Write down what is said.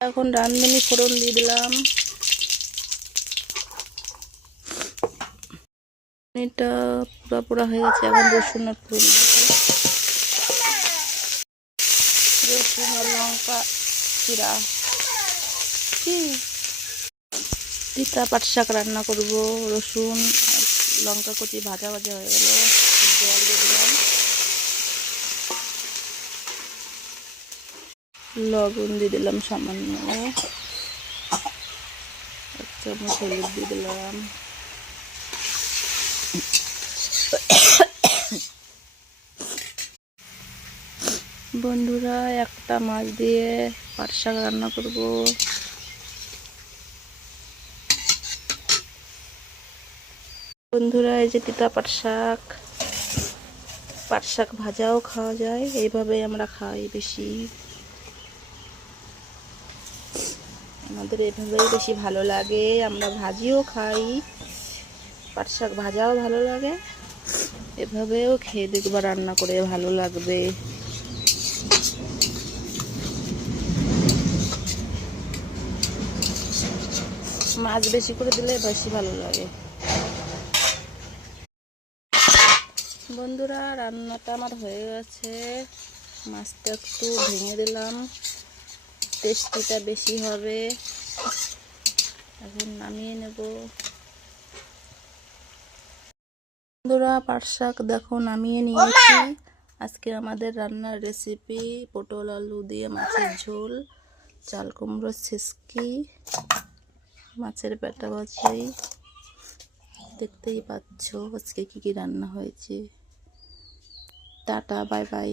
এখন রাঁধুনি ফোড়ন দিয়ে দিলাম। এটা পুরা পুরা হয়ে গেছে। এখন রসুন আর ফোড়ন রসুন আর লঙ্কা চিরা তিতা পাট শাক রান্না করব। রসুন আর লঙ্কা কুচি ভাজা ভাজা হয়ে গেল, জল দিয়ে দিলাম, লবণ দিয়ে দিলাম সামান্য, 1 চামচ হলুদ দিয়ে দিলাম, বন্ধুরা একটা মাছ দিয়ে পাট শাক রান্না করব। বন্ধুরা এই যে তিতা পাট শাক ভাজাও খাওয়া যায়, এইভাবে আমরা খাই বেশি, আমাদের এভাবেই বেশি ভালো লাগে। আমরা ভাজিও খাই, পাট শাক ভাজাও ভালো লাগে, এভাবেও খেয়ে দেখবা, রান্না করে ভালো লাগবে। মাছ বেশি করে দিলে বেশি ভালো লাগে। বন্ধুরা রান্নাটা আমার হয়ে গেছে, মাছটা একটু ভেঙে দিলাম, টেস্টিটা বেশি হবে। এখন নামিয়ে নেব। বন্ধুরা পাট শাক দেখো নামিয়ে নিয়েছি। আজকে আমাদের রান্নার রেসিপি পটল আলু দিয়ে মাছের ঝোল, চাল কুমড়োর ছেচকি, মাছের পেটা ভাজি। দেখতেই পাচ্ছ আজকে কি কি রান্না হয়েছে। Tata, bye bye.